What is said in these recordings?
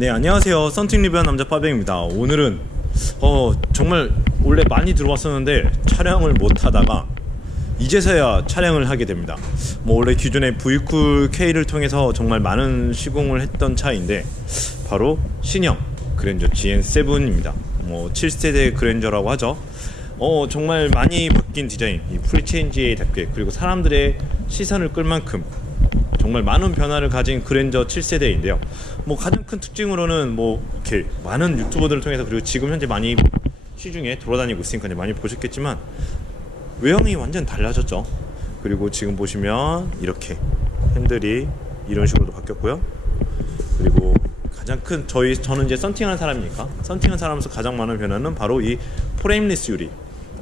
네, 안녕하세요. 썬팅 리뷰한 남자 빠뱅입니다. 오늘은 정말 원래 많이 들어왔었는데 촬영을 못 하다가 이제서야 촬영을 하게 됩니다. 원래 기존의 V-Cool K를 통해서 정말 많은 시공을 했던 차인데 바로 신형 그랜저 GN7입니다. 7세대 그랜저라고 하죠. 정말 많이 바뀐 디자인, 이 프리체인지답게, 그리고 사람들의 시선을 끌 만큼 정말 많은 변화를 가진 그랜저 7세대인데요. 가장 큰 특징으로는 이렇게 많은 유튜버들을 통해서, 그리고 지금 현재 많이 시중에 돌아다니고 있으니까 많이 보셨겠지만 외형이 완전 달라졌죠. 그리고 지금 보시면 이렇게 핸들이 이런 식으로 바뀌었고요. 그리고 가장 큰 저는 이제 썬팅하는 사람이니까 썬팅하는 사람으로서 가장 많은 변화는 바로 이 프레임리스 유리.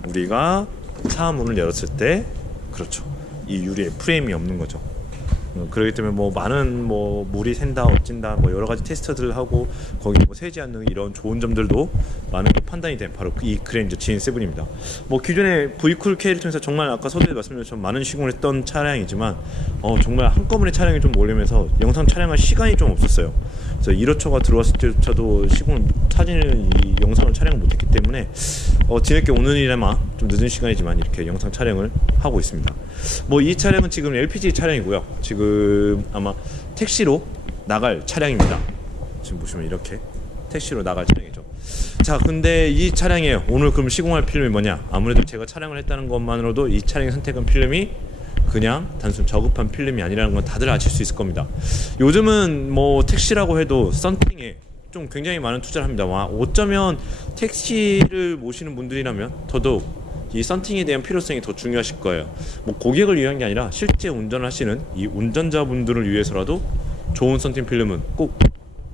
우리가 차 문을 열었을 때, 그렇죠, 이 유리에 프레임이 없는 거죠. 그렇기 때문에 많은 물이 샌다, 어찐다, 여러 가지 테스트들을 하고 거기 새지 않는 이런 좋은 점들도 많은 판단이 된 바로 이 그랜저 GN7입니다. 기존의 V-Cool K를 통해서 정말 아까 서두에 말씀드린 것처럼 많은 시공을 했던 차량이지만 정말 한꺼번에 촬영이 좀 몰리면서 영상 촬영할 시간이 좀 없었어요. 그래서 1호차가 들어왔을 때조차도 사진을 이 영상을 촬영을 못했기 때문에 뒤늦게 오늘이나마 좀 늦은 시간이지만 이렇게 영상 촬영을 하고 있습니다. 이 차량은 지금 LPG 차량이고요. 지금 아마 택시로 나갈 차량입니다. 지금 보시면 이렇게 택시로 나갈 차량이죠. 자, 근데 이 차량에 오늘 그럼 시공할 필름이 뭐냐? 아무래도 제가 촬영을 했다는 것만으로도 이 차량이 선택한 필름이 그냥 단순 저급한 필름이 아니라는 건 다들 아실 수 있을 겁니다. 요즘은 택시라고 해도 썬팅에 좀 굉장히 많은 투자를 합니다. 어쩌면 택시를 모시는 분들이라면 더더욱 이 썬팅에 대한 필요성이 더 중요하실 거예요. 고객을 위한 게 아니라 실제 운전하시는 이 운전자분들을 위해서라도 좋은 썬팅 필름은 꼭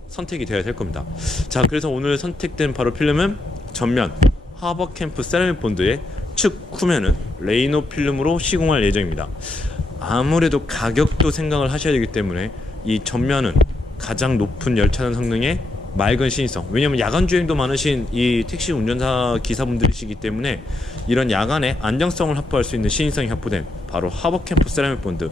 선택이 되어야 될 겁니다. 자, 그래서 오늘 선택된 바로 필름은 전면 하버캠프 세라믹 본드의 측 후면은 레이노 필름으로 시공할 예정입니다. 아무래도 가격도 생각을 하셔야 되기 때문에 이 전면은 가장 높은 열차단 성능의 맑은 시인성, 왜냐면 야간 주행도 많으신 이 택시 운전사 기사분들이시기 때문에 이런 야간에 안정성을 확보할 수 있는 시인성이 확보된 바로 하버캠프 세라믹 본드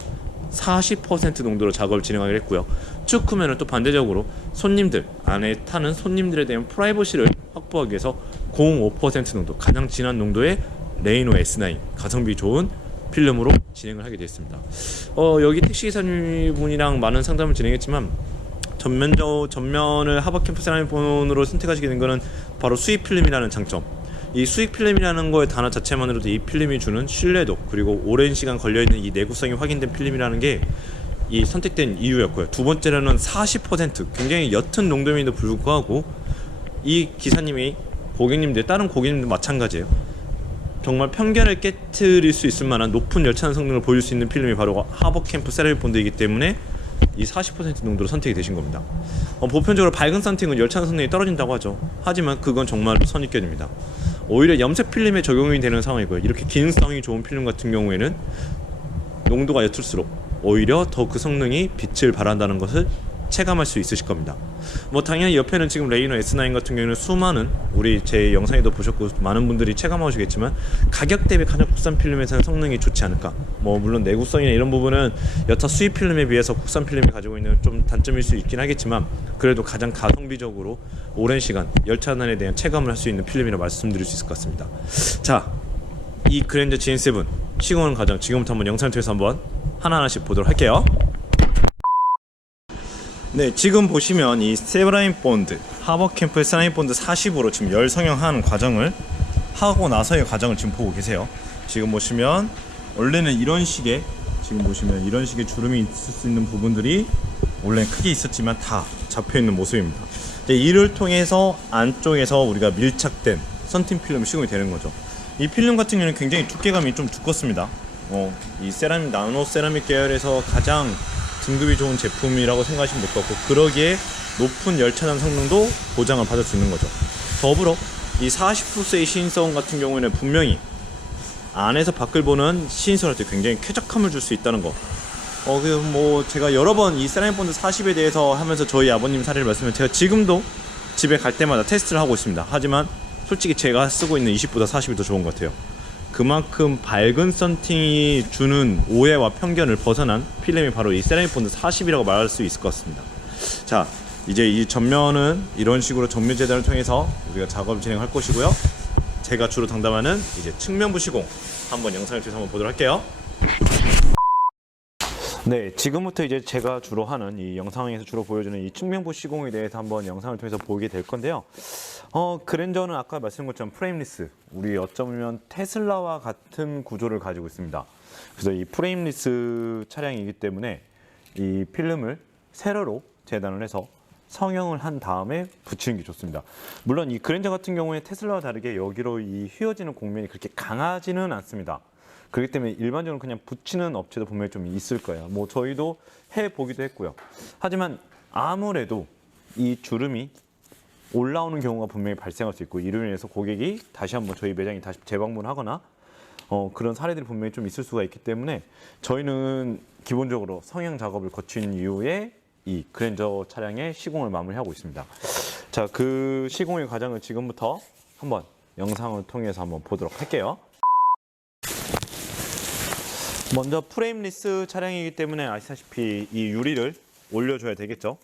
40% 농도로 작업을 진행하기로 했고요. 측 후면은 또 반대적으로 손님들, 안에 타는 손님들에 대한 프라이버시를 확보하기 위해서 0.5% 농도, 가장 진한 농도의 레이노 S9 가성비 좋은 필름으로 진행을 하게 되었습니다. 여기 택시 기사님분이랑 많은 상담을 진행했지만 전면을 하버캠프 세라믹 본으로 선택하시게 된 거는 바로 수입 필름이라는 장점. 이 수입 필름이라는 거의 단어 자체만으로도 이 필름이 주는 신뢰도, 그리고 오랜 시간 걸려있는 이 내구성이 확인된 필름이라는 게 이 선택된 이유였고요. 두 번째로는 40% 굉장히 옅은 농도임에도 불구하고 이 기사님이 다른 고객님들 마찬가지예요. 정말 편견을 깨트릴 수 있을 만한 높은 열차단 성능을 보일 수 있는 필름이 바로 하버캠프 세라믹 본드이기 때문에 이 40% 농도로 선택이 되신 겁니다. 보편적으로 밝은 썬팅은 열차단 성능이 떨어진다고 하죠. 하지만 그건 정말 선입견입니다. 오히려 염색 필름에 적용이 되는 상황이고요. 이렇게 기능성이 좋은 필름 같은 경우에는 농도가 옅을수록 오히려 더 그 성능이 빛을 발한다는 것을 체감할 수 있으실 겁니다. 당연히 옆에는 지금 레이노 S9 같은 경우는 수많은, 제 영상에도 보셨고 많은 분들이 체감하시겠지만 가격 대비 가장 국산 필름에서는 성능이 좋지 않을까. 물론 내구성이나 이런 부분은 여타 수입 필름에 비해서 국산 필름이 가지고 있는 좀 단점일 수 있긴 하겠지만 그래도 가장 가성비적으로 오랜 시간 열차단에 대한 체감을 할 수 있는 필름이라 말씀드릴 수 있을 것 같습니다. 자, 이 그랜저 GN7 시공하는 과정 지금부터 한번 영상을 통해서 한번 하나하나씩 보도록 할게요. 네, 지금 보시면 이 세라믹 본드, 하버캠프 세라믹 본드 40으로 지금 열 성형하는 과정을 하고 나서의 과정을 지금 보고 계세요. 지금 보시면 원래는 이런 식의, 지금 보시면 이런 식의 주름이 있을 수 있는 부분들이 원래 크게 있었지만 다 잡혀 있는 모습입니다. 이를 통해서 안쪽에서 우리가 밀착된 썬팅 필름이 시공이 되는 거죠. 이 필름 같은 경우는 굉장히 두께감이 좀 두껍습니다. 이 세라믹, 나노 세라믹 계열에서 가장 등급이 좋은 제품이라고 생각하시면 될 것 같고, 그러기에 높은 열차단 성능도 보장을 받을 수 있는 거죠. 더불어 이 40%의 시인성 같은 경우에는 분명히 안에서 밖을 보는 시인성할 때 굉장히 쾌적함을 줄 수 있다는 거. 제가 여러 번 이 세라믹 본드 40에 대해서 하면서 저희 아버님 사례를 말씀드리면 제가 지금도 집에 갈 때마다 테스트를 하고 있습니다. 하지만 솔직히 제가 쓰고 있는 20보다 40이 더 좋은 것 같아요. 그만큼 밝은 썬팅이 주는 오해와 편견을 벗어난 필름이 바로 이 세라믹 본드 40이라고 말할 수 있을 것 같습니다. 자, 이제 이 전면은 이런 식으로 전면 재단을 통해서 우리가 작업을 진행할 것이고요. 제가 주로 담당하는 이제 측면부 시공 한번 영상을 통해서 한번 보도록 할게요. 네, 지금부터 이제 제가 주로 하는 이 영상에서 주로 보여주는 이 측면부 시공에 대해서 한번 영상을 통해서 보게 될 건데요. 그랜저는 아까 말씀드린 것처럼 프레임리스, 우리 어쩌면 테슬라와 같은 구조를 가지고 있습니다. 그래서 이 프레임리스 차량이기 때문에 이 필름을 세로로 재단을 해서 성형을 한 다음에 붙이는 게 좋습니다. 물론 이 그랜저 같은 경우에 테슬라와 다르게 여기로 이 휘어지는 곡면이 그렇게 강하지는 않습니다. 그렇기 때문에 일반적으로 그냥 붙이는 업체도 분명히 좀 있을 거예요. 뭐 저희도 해보기도 했고요. 하지만 아무래도 이 주름이 올라오는 경우가 분명히 발생할 수 있고, 이로 인해서 고객이 다시 한번 저희 매장에 다시 재방문하거나 그런 사례들이 분명히 좀 있을 수가 있기 때문에 저희는 기본적으로 성형 작업을 거친 이후에 이 그랜저 차량의 시공을 마무리하고 있습니다. 자, 그 시공의 과정을 지금부터 한번 영상을 통해서 한번 보도록 할게요. 먼저 프레임리스 차량이기 때문에 아시다시피 이 유리를 올려줘야 되겠죠.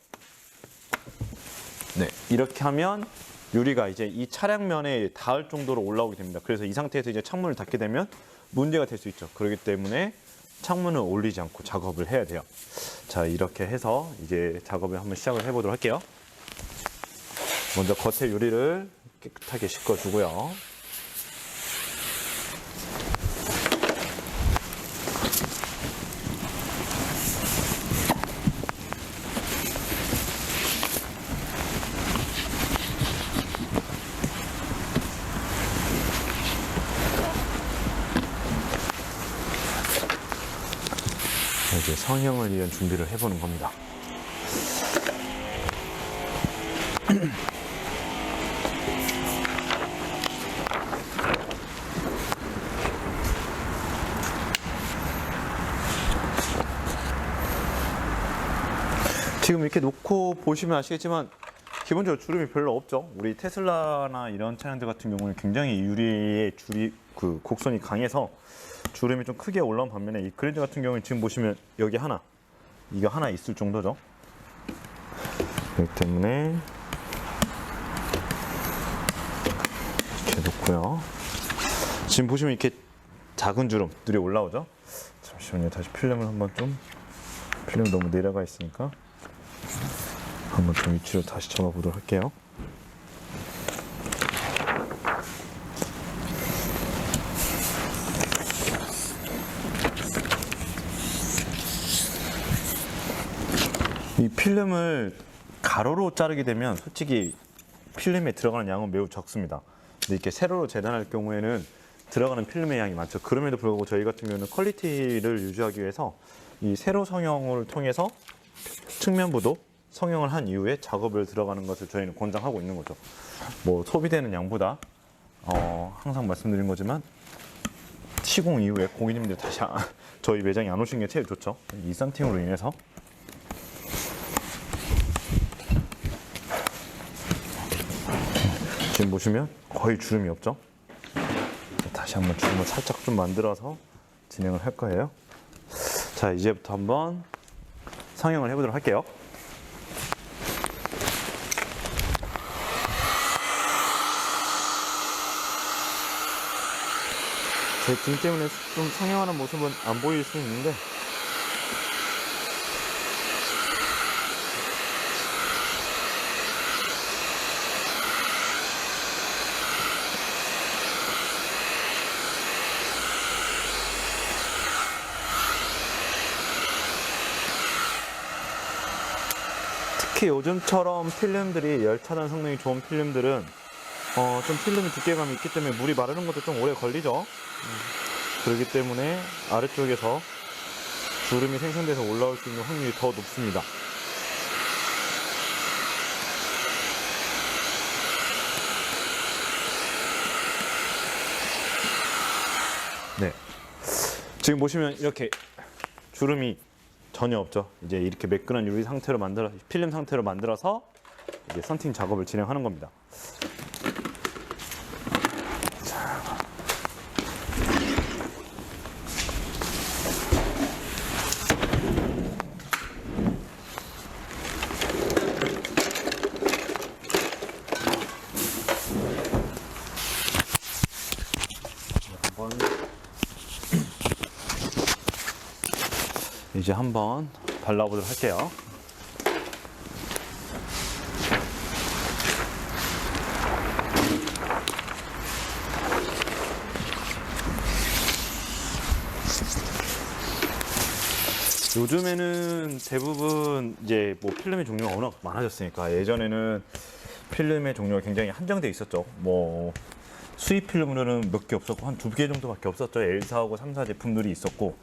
네, 이렇게 하면 유리가 이제 이 차량면에 닿을 정도로 올라오게 됩니다. 그래서 이 상태에서 이제 창문을 닫게 되면 문제가 될 수 있죠. 그렇기 때문에 창문을 올리지 않고 작업을 해야 돼요. 자, 이렇게 해서 이제 작업을 한번 시작을 해보도록 할게요. 먼저 겉에 유리를 깨끗하게 씻어주고요. 이제 성형을 위한 준비를 해보는 겁니다. 지금 이렇게 놓고 보시면 아시겠지만 기본적으로 주름이 별로 없죠. 우리 테슬라나 이런 차량들 같은 경우는 굉장히 유리의 그 곡선이 강해서 주름이 좀 크게 올라온 반면에 이 그랜저 같은 경우는 지금 보시면 여기 하나, 이거 하나 있을 정도죠. 그렇기 때문에 이렇게 놓고요. 지금 보시면 이렇게 작은 주름들이 올라오죠. 잠시만요. 다시 필름을 한번 필름이 너무 내려가 있으니까 한번 좀 위치로 다시 잡아보도록 할게요. 이 필름을 가로로 자르게 되면 솔직히 필름에 들어가는 양은 매우 적습니다. 근데 이렇게 세로로 재단할 경우에는 들어가는 필름의 양이 많죠. 그럼에도 불구하고 저희 같은 경우는 퀄리티를 유지하기 위해서 이 세로 성형을 통해서 측면부도 성형을 한 이후에 작업을 들어가는 것을 저희는 권장하고 있는 거죠. 뭐 소비되는 양보다 항상 말씀드린 거지만 시공 이후에 고객님들 다시 저희 매장에 안 오시는 게 제일 좋죠. 이 썬팅으로 인해서. 지금 보시면 거의 주름이 없죠. 다시 한번 주름을 살짝 좀 만들어서 진행을 할 거예요. 자, 이제부터 한번 성형을 해보도록 할게요. 제 등 때문에 좀 성형하는 모습은 안 보일 수 있는데 특히 요즘처럼 필름들이 열차단 성능이 좋은 필름들은 좀 필름이 두께감이 있기 때문에 물이 마르는 것도 좀 오래 걸리죠. 그렇기 때문에 아래쪽에서 주름이 생성돼서 올라올 수 있는 확률이 더 높습니다. 네, 지금 보시면 이렇게 주름이 전혀 없죠. 이제 이렇게 매끈한 유리 상태로 필름 상태로 만들어서 이제 썬팅 작업을 진행하는 겁니다. 이제 한번 발라보도록 할게요. 요즘에는 대부분 이제 뭐 필름의 종류가 워낙 많아졌으니까, 예전에는 필름의 종류가 굉장히 한정돼 있었죠. 뭐 수입 필름으로는 몇 개 없었고 한 2개 정도밖에 없었죠. L4하고 3사 제품들이 있었고,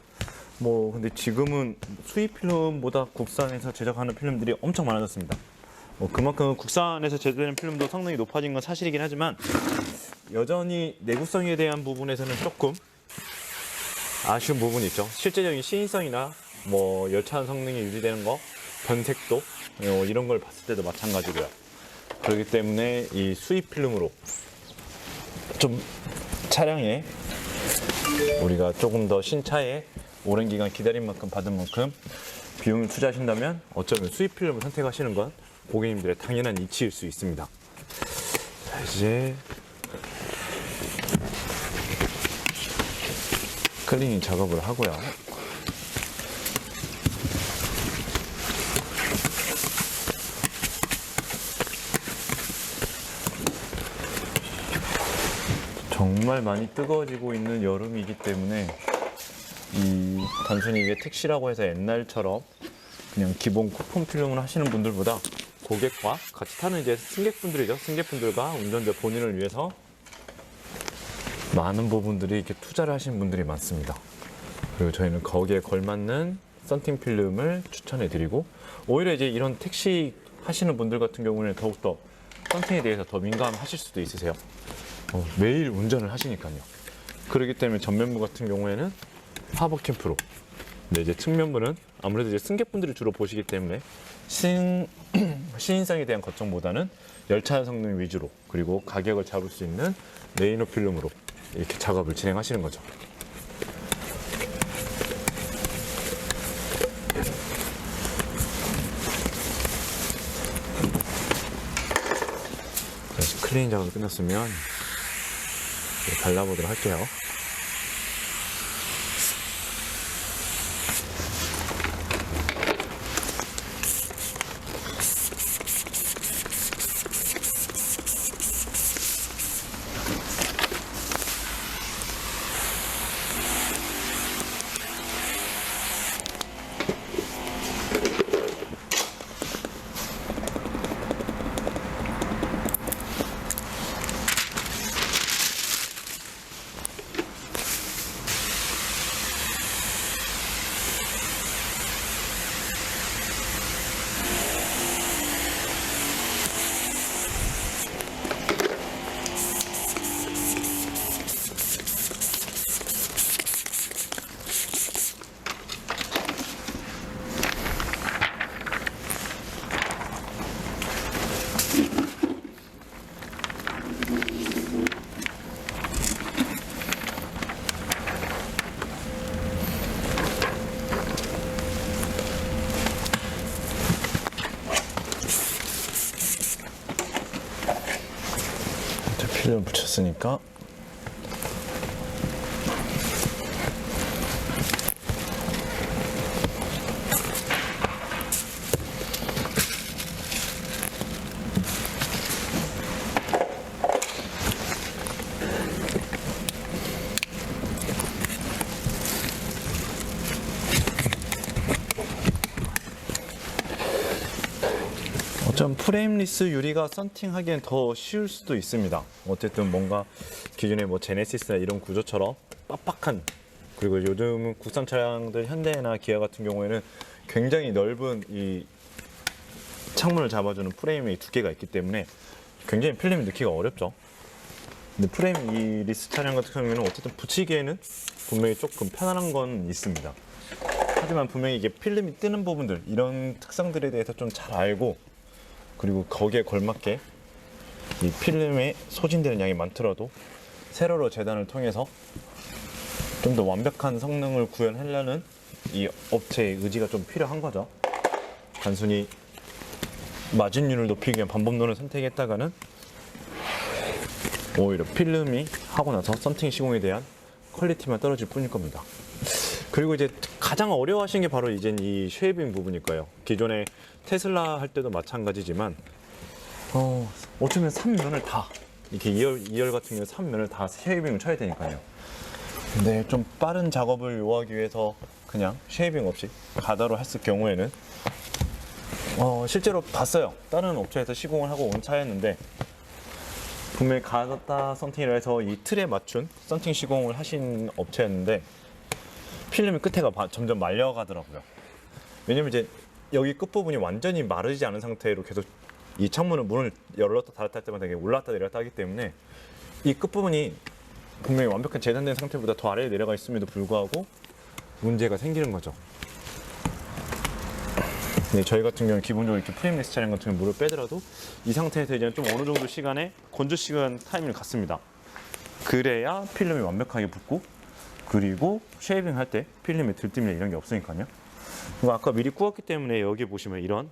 뭐 근데 지금은 수입 필름보다 국산에서 제작하는 필름들이 엄청 많아졌습니다. 뭐 그만큼 국산에서 제작되는 필름도 성능이 높아진 건 사실이긴 하지만, 여전히 내구성에 대한 부분에서는 조금 아쉬운 부분이 있죠. 실제적인 시인성이나 뭐 열차한 성능이 유지되는 거, 변색도 이런 걸 봤을 때도 마찬가지고요. 그렇기 때문에 이 수입 필름으로 좀 차량에 우리가 조금 더 신차에 오랜 기간 기다린 만큼 받은 만큼 비용을 투자하신다면 어쩌면 수입 필름을 선택하시는 건 고객님들의 당연한 이치일 수 있습니다. 자, 이제 클리닝 작업을 하고요. 정말 많이 뜨거워지고 있는 여름이기 때문에 단순히 이게 택시라고 해서 옛날처럼 그냥 기본 쿠폰 필름을 하시는 분들보다 고객과 같이 타는 이제 승객분들이죠. 승객분들과 운전자 본인을 위해서 많은 부분들이 이렇게 투자를 하시는 분들이 많습니다. 그리고 저희는 거기에 걸맞는 썬팅 필름을 추천해 드리고, 오히려 이제 이런 택시 하시는 분들 같은 경우는 더욱더 썬팅에 대해서 더 민감하실 수도 있으세요. 매일 운전을 하시니까요. 그렇기 때문에 전면부 같은 경우에는 하버 캠프로, 근데 이제 측면부는 아무래도 이제 승객분들이 주로 보시기 때문에 시인성에 대한 걱정보다는 열차 성능 위주로, 그리고 가격을 잡을 수 있는 레이노 필름으로 이렇게 작업을 진행하시는 거죠. 클리닝 작업이 끝났으면 발라보도록 할게요. 필름 붙였으니까 좀 프레임리스 유리가 썬팅하기엔 더 쉬울 수도 있습니다. 어쨌든 뭔가 기존의 뭐 제네시스나 이런 구조처럼 빡빡한, 그리고 요즘 국산 차량들 현대나 기아 같은 경우에는 굉장히 넓은 이 창문을 잡아주는 프레임이 두께가 있기 때문에 굉장히 필름이 넣기가 어렵죠. 근데 프레임리스 차량 같은 경우에는 어쨌든 붙이기에는 분명히 조금 편안한 건 있습니다. 하지만 분명히 이게 필름이 뜨는 부분들, 이런 특성들에 대해서 좀 잘 알고, 그리고 거기에 걸맞게 이 필름에 소진되는 양이 많더라도 세로로 재단을 통해서 좀 더 완벽한 성능을 구현하려는 이 업체의 의지가 좀 필요한 거죠. 단순히 마진율을 높이기 위한 방법론을 선택했다가는 오히려 필름이 하고 나서 썬팅 시공에 대한 퀄리티만 떨어질 뿐일 겁니다. 그리고 이제 가장 어려워하시는 게 바로 이제 이 쉐이빙 부분일 거예요. 기존에 테슬라 할 때도 마찬가지지만 어쩌면 3면을 다 이렇게 2열 같은 경우 3면을 다 쉐이빙을 쳐야 되니까요. 근데 좀 빠른 작업을 요하기 위해서 그냥 쉐이빙 없이 가다로 했을 경우에는 실제로 봤어요. 다른 업체에서 시공을 하고 온 차였는데 분명히 가다 썬팅이라 해서 이 틀에 맞춘 썬팅 시공을 하신 업체였는데 필름이 끝에가 점점 말려가더라고요. 왜냐면 이제 여기 끝부분이 완전히 마르지 않은 상태로 계속 이 창문을 문을 열었다 닫았다 할 때마다 되게 올랐다 내렸다 하기 때문에 이 끝부분이 분명히 완벽한 재단된 상태보다 더 아래에 내려가 있음에도 불구하고 문제가 생기는 거죠. 네, 저희 같은 경우는 기본적으로 이렇게 프레임리스 차량 같은 경우 물을 빼더라도 이 상태에서 이제 좀 어느 정도 시간에 건조 시간 타임을 갖습니다. 그래야 필름이 완벽하게 붙고 그리고 쉐이빙 할 때 필름에 들뜸이나 이런 게 없으니까요. 그리고 아까 미리 구웠기 때문에 여기 보시면 이런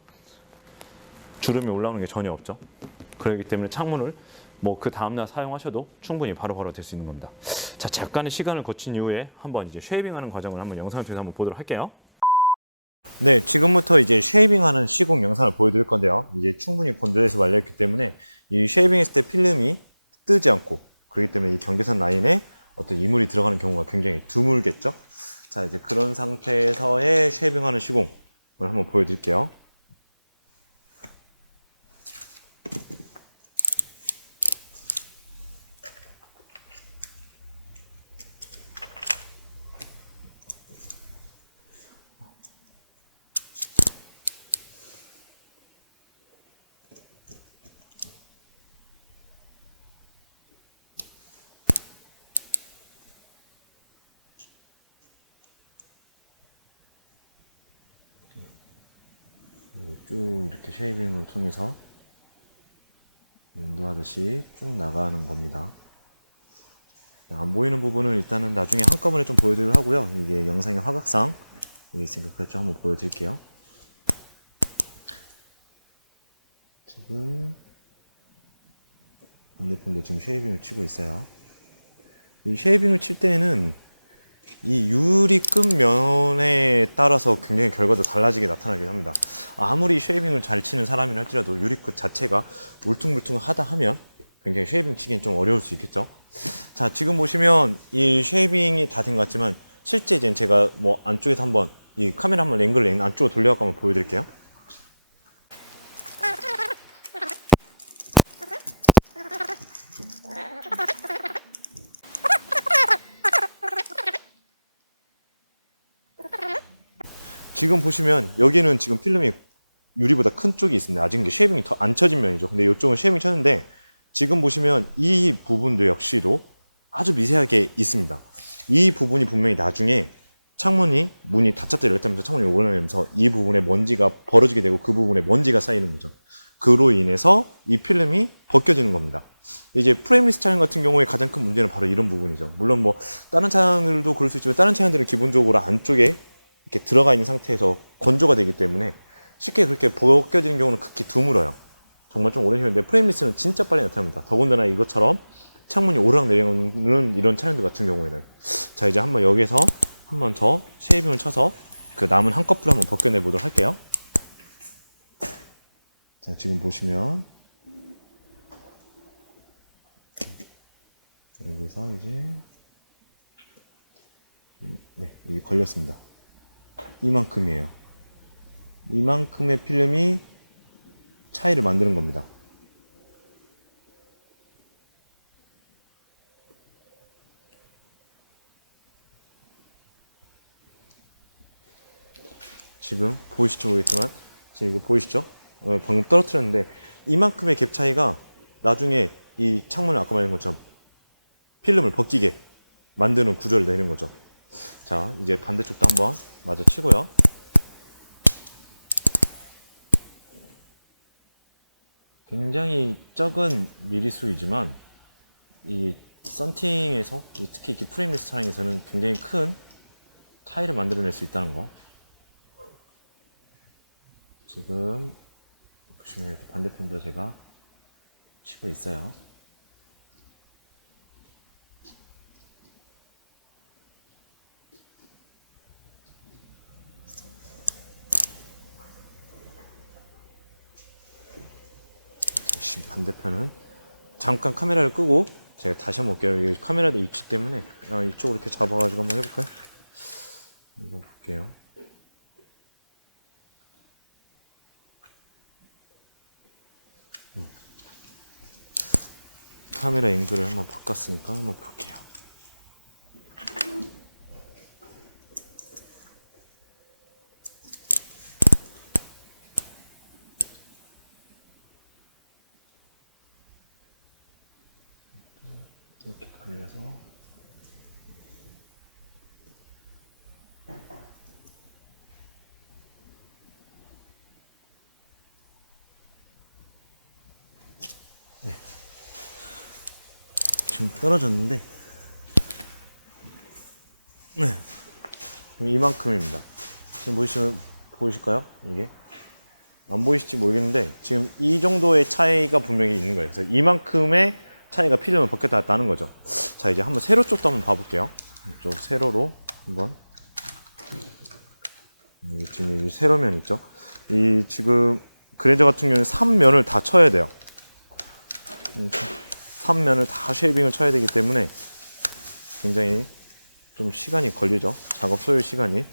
주름이 올라오는 게 전혀 없죠. 그렇기 때문에 창문을 뭐 그 다음날 사용하셔도 충분히 바로바로 될 수 있는 겁니다. 자, 잠깐의 시간을 거친 이후에 한번 이제 쉐이빙하는 과정을 한번 영상을 통해서 한번 보도록 할게요. 네, 지금부터 이제 쉐이빙하는 시공 영상을 보여드릴 건데요. 이제 충분히 건조해서 말려있기 때문에 이 쉐이빙했을 때 필름이 뜨지 않고 그렇기 때문에 이 경계선 라인에 어떤 이물이 들어가는 경우가 굉장히 드물겠죠. 자, 이제 그런 상태에서의 쉐이빙하는 시공을 한번 보여드릴게요. 쭉 이렇게 쉐이빙을 통해서 인도하듯이 쭉 나가는 겁니다. 안 보이는 부분은 일단은 나중에 한꺼번에 좀 보여드리도록 하고요. 이게 영상의 화각상 여기 있으니까 그것 좀 한번 보여드릴게요. 지금 반대편도 지금 쉐이빙을 치고 있어요. 이 쉐이빙을 칠 때에는 이 유리 끝면에 따라서 굉장히 결과도 달라지게 나타나긴 합니다. 아무리 쉐이빙을 잘 치는 사람이라 할지라도 유리 끝 자체가 울퉁불퉁하다 하면 굉장히 쉐이빙 치기는 좀 어려울 수 있겠죠. 자, 지금 보시면 이 쉐이빙이 다 된 것 같지만 실제 이제 제가 뭐 안쪽에서 한번 이 카메라 한번 앵글을 안쪽으로 돌려갖고 한번 보여드릴게요. 지금 보시면 여기는 지금 필름이 유리보다 큰 쪽이 있습니다. 아직 이게 쉐이빙이 더 안 쳐진 면이죠. 근데 이쪽은 쉐이빙 쳤는데 지금 보시면 이 부분도 역시도 아주 미세하게 있습니다. 이 부분이 분명히 나중에 창문이 문이 닫혔다 열렸다면서 창문이 오르면서 이 부분에 먼지가 벌어지게 되고 그 부분에 먼지가 쌓이는 거죠. 그로 인해서 이 필름이 벗겨지는 겁니다. 이제 프레임리스 차량 같은 경우에 가장 큰 문제는 바로 이런 부분이죠. 물론 뭐 다른 차량들도 그럴 수 있지만 다른 차량들은 기본적으로 안쪽에 이렇게 들어가 있는 상태에서 건조가 되기 때문에 쉽게 그렇게 벗겨지는 경우는 극히 드물어요. 정말 좀 오래 쉬는데 프레임리스는 진짜 빨리 나타납니다. 더군다나 이것처럼 창문이 오르락내리는 이런 차량들 같은 경우에는. 자, 이제 한번 여기서 한 번 더 쉐이빙을 쳐서 그 남은 한꺼풀 한번 벗겨내 보도록 할게요. 자, 지금 보시면 여기서 이제 네, 여기 걸렸습니다. 이만큼이에요. 이만큼의 필름이 차이를 만드는 겁니다. 지금 보이실지 모르겠지만 지금 이거 보이시죠? 방금 떨어뜨렸는데 이만큼의 갭 차이가 나중에 이 창문을 아까 말한 것처럼 필름을 벗기게 만드는 구조를 내는 거죠. 자, 이제 반대쪽도 한번 마저 치고요. 굉장히 적은 미리수이지만 이 썬팅에서 특히 이렇게 프레임리스 차량에서는 굉장히 큰 타일을 만들어낼 수 있다는 거. 지금 보시면 이렇게 반대편도 제가 치고 있어요. 지금 반대편은 잠깐 카메라를 끄고 제가 다시 한번 볼게요. 여기 카메라의 위치 때문에 이쪽으로 이렇게 잡아가지고 한번 해볼까요? 한번 볼게요. 카메라 앵글을 한번 바꿨으니까 한번 볼게요. 이렇게 걸려서 네. 지금 떨어졌는데 네. 지금 이만큼입니다. 지금 보이실까요? 이게 안 보이실지 모르겠는데 지금 이 정도의 차이가 분명히 있는 거예요. 그래서 이만큼의 차이가 필름을 벗겼다 놨다 하는 거죠. 자, 이제 한번 세로 쪽도 한번 봐볼게요. 이쪽 세로로 한번 지금 여기 세로면 있죠. 이 지금 그랜저 같은 경우는 3면을 다 쳐야 돼요. 3면을 다 쉐이빙을 쳐야 되기 때문에 굉장히 좀 시간이 걸리죠. 작업 소요 시간이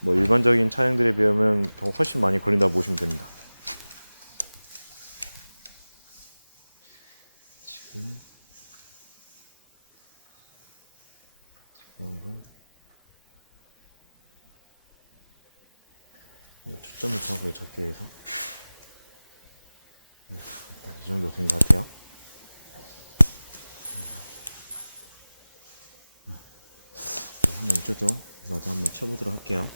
뭐 일반적인 차량들에 비하면 더 훨씬 많이 걸린다고 보시면 됩니다. 지금 초점을 정확하게 잡기 위해서 이 정도 된 것 같아요. 한번 이쪽도 마저 한번 쳐보도록 할게요.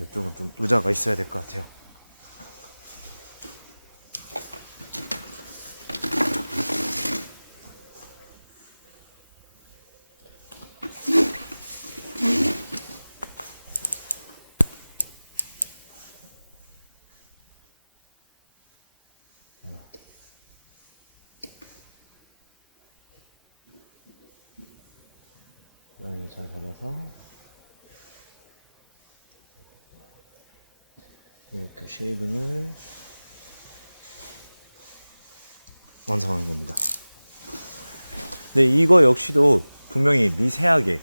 이쪽은 좀 의자가 있어야 될 것 같아요. 라인을 잘 잡아서 이렇게 쉐이빙을 완성하는 겁니다. 근데 이거 역시도 분명히 미세하게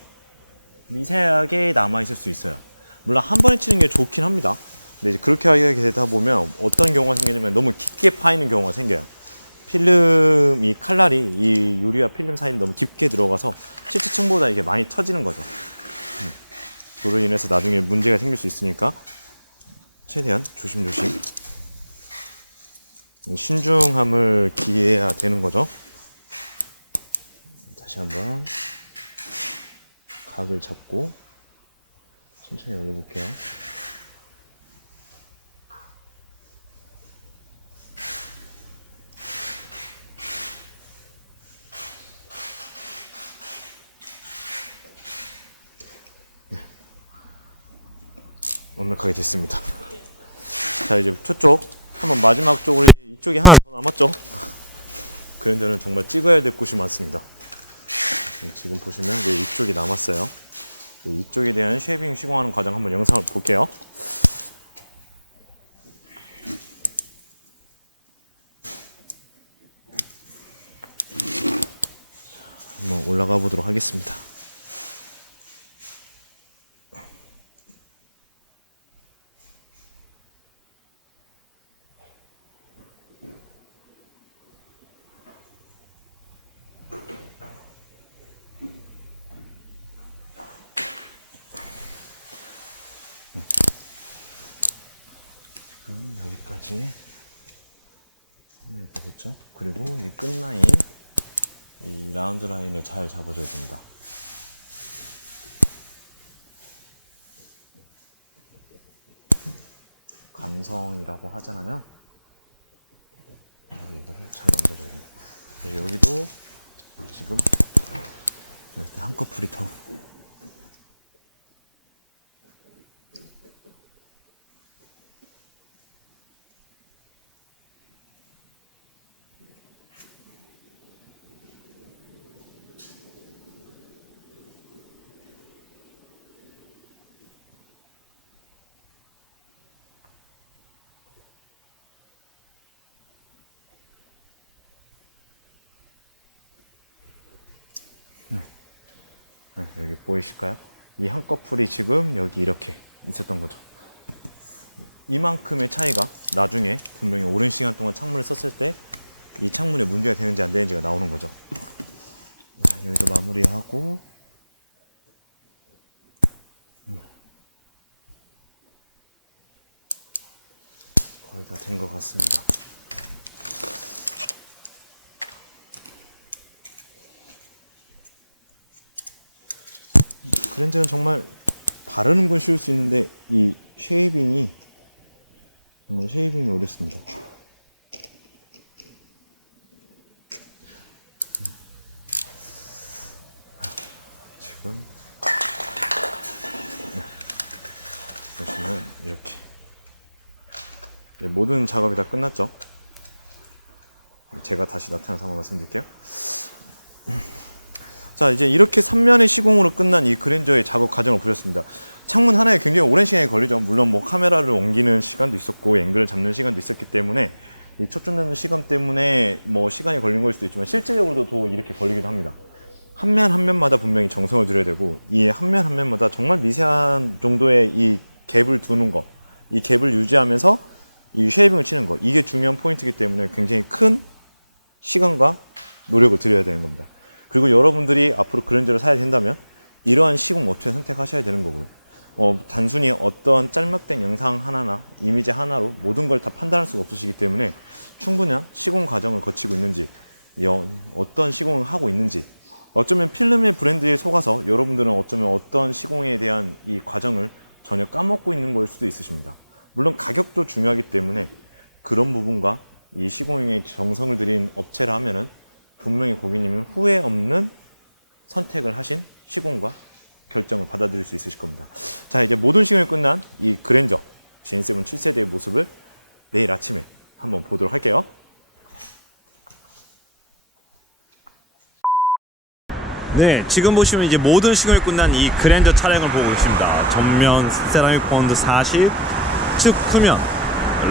남아있을 수 있어요. 물론 한 번에 치는 게 좋긴 합니다. 근데 이제 그렇게 하게 되다 보면 어떤 경우가 생기냐면 너무 깊게 파이는 경우가 생겨요. 필름, 이 칼날이 이 유리와 필름 사이를 너무 깊게 들어가서 실제 층보다 이게 많이 터지는 거죠. 그로 인해서 나중에 문제가 생길 수 있으니까 최대한 조심조심 신중함을 기해야 되는 거죠. 다시 한번 각을 잡고 천천히 올려볼게요. 완벽하게 됐습니다. 자, 이제 저쪽 한번 마지막 쪽을 이쪽에 하나 더 남았죠. 그랜저는 정말 찍어야 될 곳이 많습니다. 지금 보시면 이쪽이 남았어요. 이쪽에 대한 쉐이빙 시공하는 과정 한번 영상을 볼게요. 한번 올라가 보도록 하겠습니다. 여기까지 됐죠? 그리고 이 끝라인, 이 라운드 라인을 잘 잡아줘야 됩니다. 감성이라고 하잖아요. 이거를 잘 만들어야 됩니다. 여기도 지금 이렇게 한꺼풀이 더 네, 여기 보이실까요? 이 한꺼풀이 지금 여기 이렇게 있었던 거죠. 이만큼의 차이가 나중에 분명히 오랜 시간 동안 창문을 썼을 때 이 창문에 문제가 되는지 안 되는지가 나오는 거죠. 여기도 마무리하고 거의 다 된 것 같습니다. 그랜저는 정말 바르는 건 쉬울 수 있는데 이 쉐이빙이 정말 쉐이빙이 어렵습니다. 지금 보시면 이렇게 모든 작업이 다 끝났죠. 제가 다시 나타나서 한번 말씀드릴게요. 자, 이제 이렇게 3면의 시공으로 끝난 이 그랜저의 작업 과정을 보셨습니다. 창문 하나에 굉장히 오랜 시간이 걸리죠. 물론 뭐 카메라를 옮기는 시간도 있었고 앵글을 잡는 시간도 있었기 때문에 이 초점 잡는 시간 때문에 뭐 시간이 걸린 걸 수도 있지만 실질적으로도 또 이렇게 걸리기도 합니다. 한 면 한 면마다 분명히 정성을 들여야 되고 이 한 면 한 면마다 정말 미세한 정도의 이 갭을 두는 거, 이 갭을 유지하면서 이 쉐이빙을 치는 거, 이게 중요한 포인트이기 때문에 굉장히 큰 시간과 노력을 들여야 되는 겁니다. 그리고 여러분들이 앞으로 그랜저를 사야 된다면 이러한 시공 업체를 선택하셔야 되는 거고요. 단순히 어떤 짤막된 영상 하나나 이미지 하나로 모든 걸 다 판단할 수가 없으시기 때문에 충분한 시공 과정을 거치고 있는지, 어떤 시공을 하고 있는지, 어쩌면 필름의 브랜드에 속아서 여러분들은 어쩌면 어떤 시공에 대한 이 과정을 전혀 까먹고 있는 걸 수도 있으십니다. 물론 가격도 중요하기 때문에 그런 부분과 이 시공에 정성을 들인 업체라 하면은 분명히 고객님은 후회 없는 선택을 하신 시공과 결정을 받아들일 수 있으실 겁니다. 자, 이제 모든 시공이 끝난 이 그랜저 GN7 7세대의 모습을 내일 아침에 한번 보도록 할게요. 네, 지금 보시면 이제 모든 시공이 끝난 이 그랜저 차량을 보고 계십니다. 전면 세라믹 본드 40, 측 후면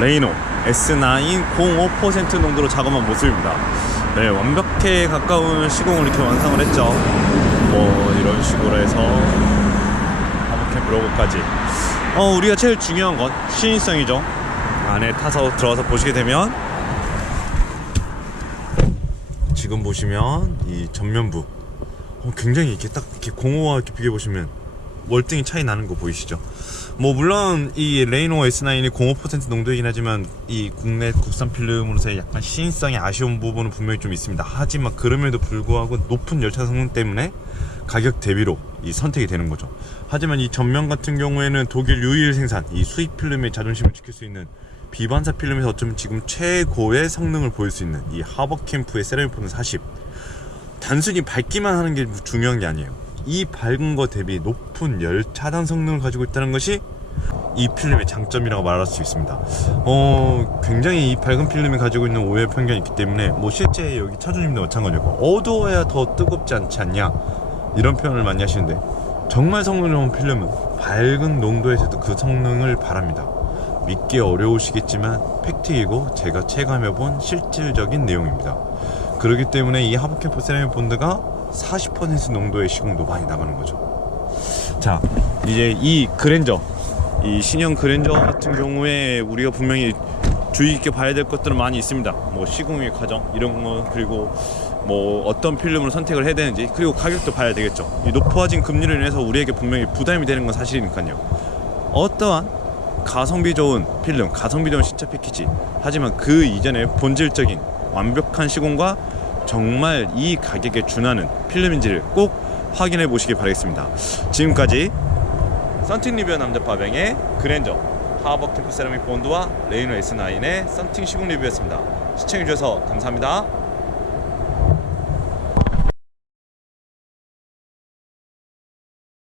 레이노 S9 05% 농도로 작업한 모습입니다. 네, 완벽에 가까운 시공을 이렇게 완성을 했죠. 이런 식으로 해서 하버캠프 로고까지. 우리가 제일 중요한 건 시인성이죠. 안에 타서 들어가서 보시게 되면 지금 보시면 이 전면부 굉장히 이렇게 딱 이렇게 공허하게 비교 보시면 월등히 차이 나는 거 보이시죠? 물론 이 레이노 S9이 05% 농도이긴 하지만 이 국내 국산 필름으로서의 약간 시인성이 아쉬운 부분은 분명히 좀 있습니다. 하지만 그럼에도 불구하고 높은 열차 성능 때문에 가격 대비로 이 선택이 되는 거죠. 하지만 이 전면 같은 경우에는 독일 유일 생산 이 수입 필름의 자존심을 지킬 수 있는 비반사 필름에서 어쩌면 지금 최고의 성능을 보일 수 있는 이 하버캠프의 세라믹 폼 40. 단순히 밝기만 하는 게 중요한 게 아니에요. 이 밝은 것 대비 높은 열 차단 성능을 가지고 있다는 것이 이 필름의 장점이라고 말할 수 있습니다. 굉장히 이 밝은 필름이 가지고 있는 오해 편견이 있기 때문에 실제 여기 차주님도 마찬가지고 어두워야 더 뜨겁지 않지 않냐 이런 표현을 많이 하시는데 정말 성능 좋은 필름은 밝은 농도에서도 그 성능을 바랍니다. 믿기 어려우시겠지만 팩트이고 제가 체감해본 실질적인 내용입니다. 그렇기 때문에 이 하버캠프 세라믹 본드가 40% 농도의 시공도 많이 나가는 거죠. 자, 이제 이 그랜저, 이 신형 그랜저 같은 경우에 우리가 분명히 주의 깊게 봐야 될 것들은 많이 있습니다. 시공의 과정 이런 거, 그리고 어떤 필름을 선택을 해야 되는지, 그리고 가격도 봐야 되겠죠. 이 높아진 금리로 인해서 우리에게 분명히 부담이 되는 건 사실이니까요. 어떠한 가성비 좋은 필름, 가성비 좋은 신차 패키지, 하지만 그 이전에 본질적인 완벽한 시공과 정말 이 가격에 준하는 필름인지를 꼭 확인해 보시기 바라겠습니다. 지금까지 썬팅 리뷰의 남자 파뱅의 그랜저 하버캠프 세라믹 본드와 레이노 S9의 썬팅 시공 리뷰였습니다. 시청해주셔서 감사합니다.